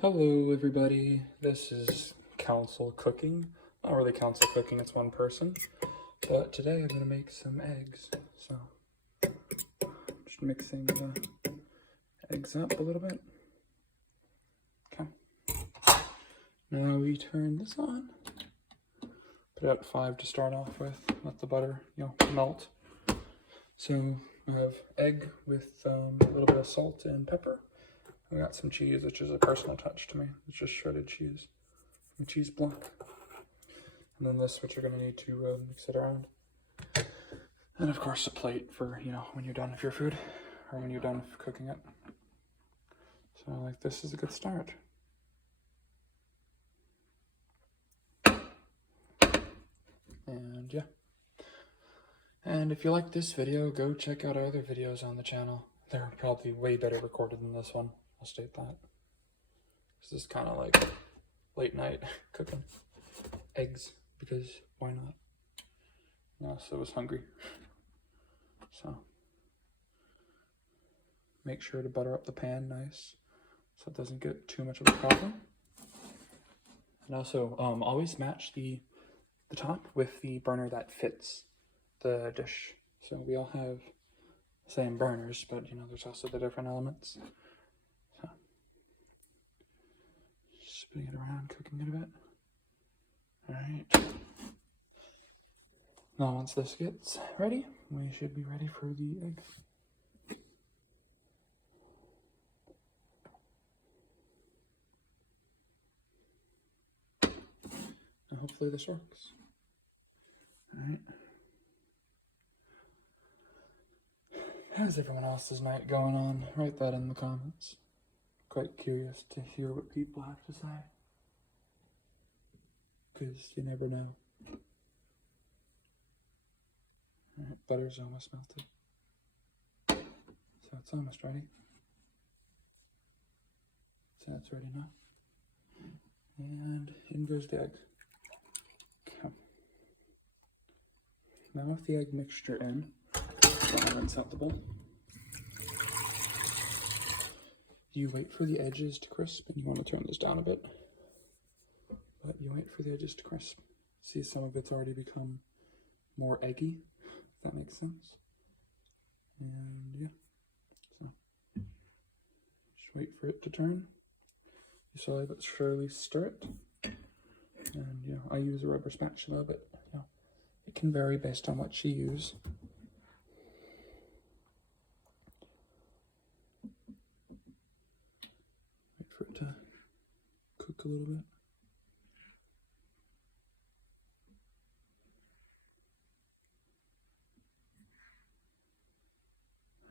Hello everybody, this is Council Cooking. Not really Council Cooking, it's one person. But today I'm going to make some eggs. So, just mixing the eggs up a little bit. Okay. Now we turn this on. Put it at 5 to start off with. Let the butter, melt. So I have egg with a little bit of salt and pepper. I got some cheese, which is a personal touch to me. It's just shredded cheese, a cheese block. And then this, which you're going to need to mix it around. And of course a plate for, when you're done with your food, or when you're done cooking it. So like this is a good start. And yeah. And if you like this video, go check out our other videos on the channel. They're probably way better recorded than this one. I'll state that. This is kind of like late night cooking eggs, because why not? Yeah, so I was hungry. So make sure to butter up the pan nice so it doesn't get too much of a problem. And also always match the top with the burner that fits the dish. So we all have the same burners, but there's also the different elements. So spinning it around, cooking it a bit. All right. Now once this gets ready, we should be ready for the eggs. And hopefully this works. All right. How's everyone else's night going on? Write that in the comments. Quite curious to hear what people have to say, because you never know. All right, butter's almost melted. So it's almost ready. So that's ready now. And in goes the egg. Okay. Now with the egg mixture in, rinse out the bowl. You wait for the edges to crisp, and you want to turn this down a bit. But you wait for the edges to crisp. See, some of it's already become more eggy, if that makes sense. And yeah, so just wait for it to turn. You slowly but surely stir it. And I use a rubber spatula, but it can vary based on what you use. Wait for it to cook a little bit.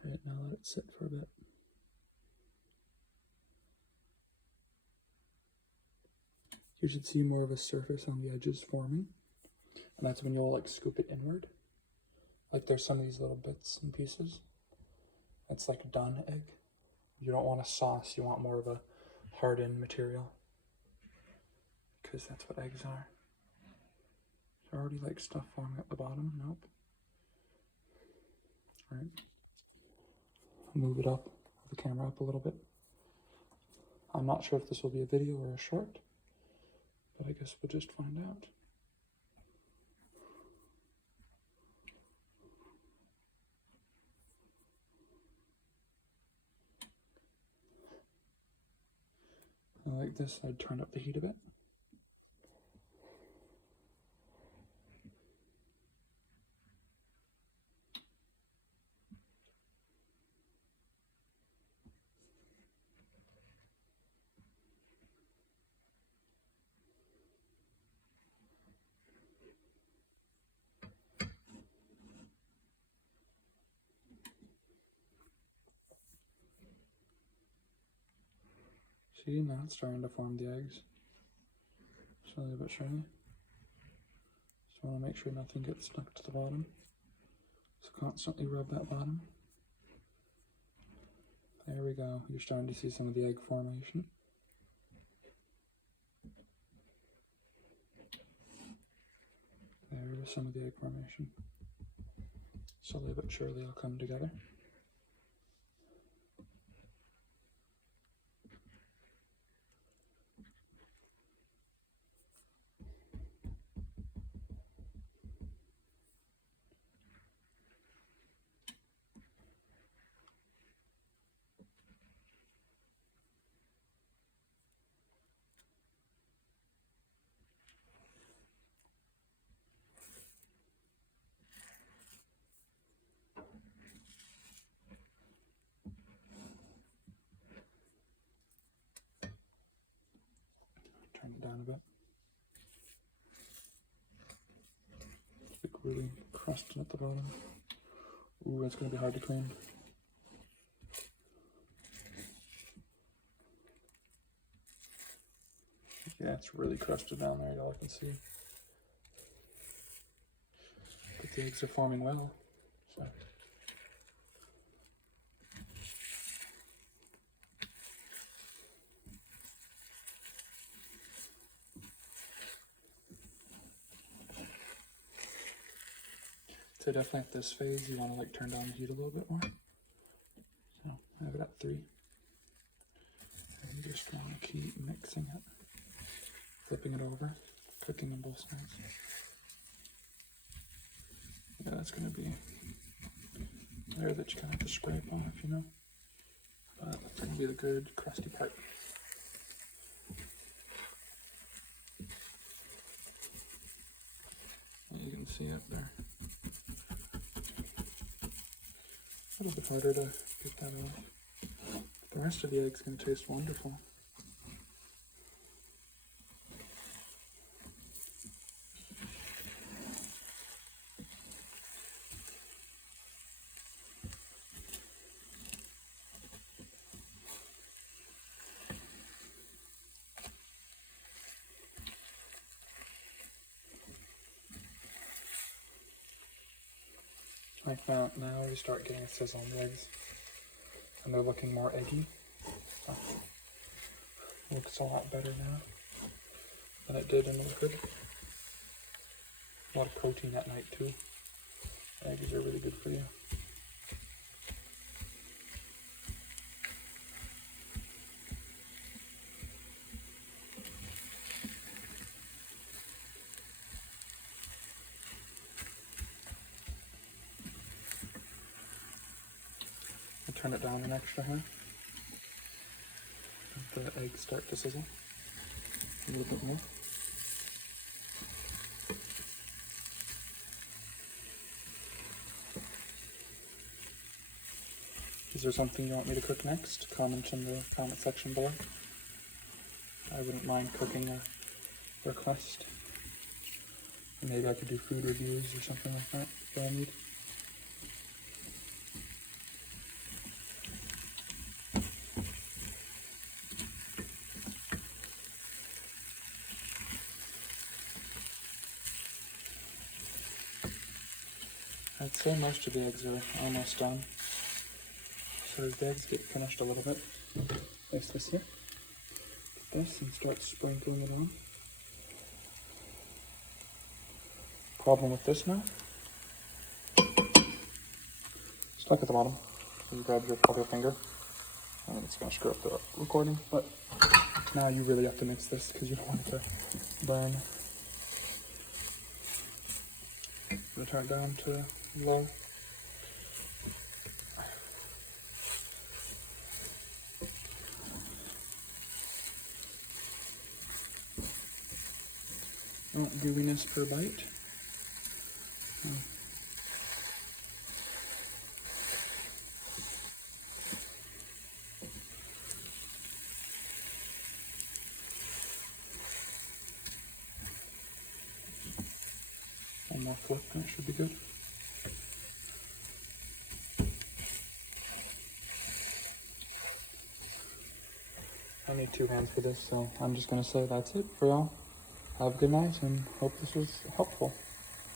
All right, now let it sit for a bit. You should see more of a surface on the edges forming. And that's when you'll scoop it inward. Like there's some of these little bits and pieces. That's like a done egg. You don't want a sauce, you want more of a hardened material. Because that's what eggs are. There's already stuff forming at the bottom. Nope. All right. Move it up, the camera up a little bit. I'm not sure if this will be a video or a short, but I guess we'll just find out. I like this, I'd turn up the heat a bit. See, now it's starting to form the eggs. Slowly but surely. Just want to make sure nothing gets stuck to the bottom. So constantly rub that bottom. There we go. You're starting to see some of the egg formation. There's some of the egg formation. Slowly but surely it'll come together. down a bit. It's like really crusted at the bottom. Ooh, that's gonna be hard to clean. Yeah, it's really crusted down there, y'all can see. But the eggs are forming well, so. So definitely at this phase, you want to like turn down the heat a little bit more. So I have it at 3. And you just want to keep mixing it, flipping it over, cooking on both sides. Yeah, that's going to be there that you kind of have to scrape off, you know. But that's going to be the good crusty part. And you can see up there. A little bit harder to get that off. The rest of the egg's going to taste wonderful. Like that, now we start getting a sizzle on the eggs. And they're looking more eggy. So, looks a lot better now than it did in the liquid. A lot of protein at night too. Eggs are really good for you. Turn it down an extra half. Let the eggs start to sizzle a little bit more. Is there something you want me to cook next? Comment in the comment section below. I wouldn't mind cooking a request. Or maybe I could do food reviews or something like that if I need. I'd say most of the eggs are almost done. So as the eggs get finished a little bit, place this here. Get this and start sprinkling it on. Problem with this now, stuck at the bottom. So you grab your other finger, and it's going to screw up the recording, but now you really have to mix this because you don't want it to burn. I'm going to turn it down to low. I want gooiness per bite. One more flip and it should be good. I need 2 hands for this, so I'm just going to say that's it for y'all. Have a good night and hope this was helpful.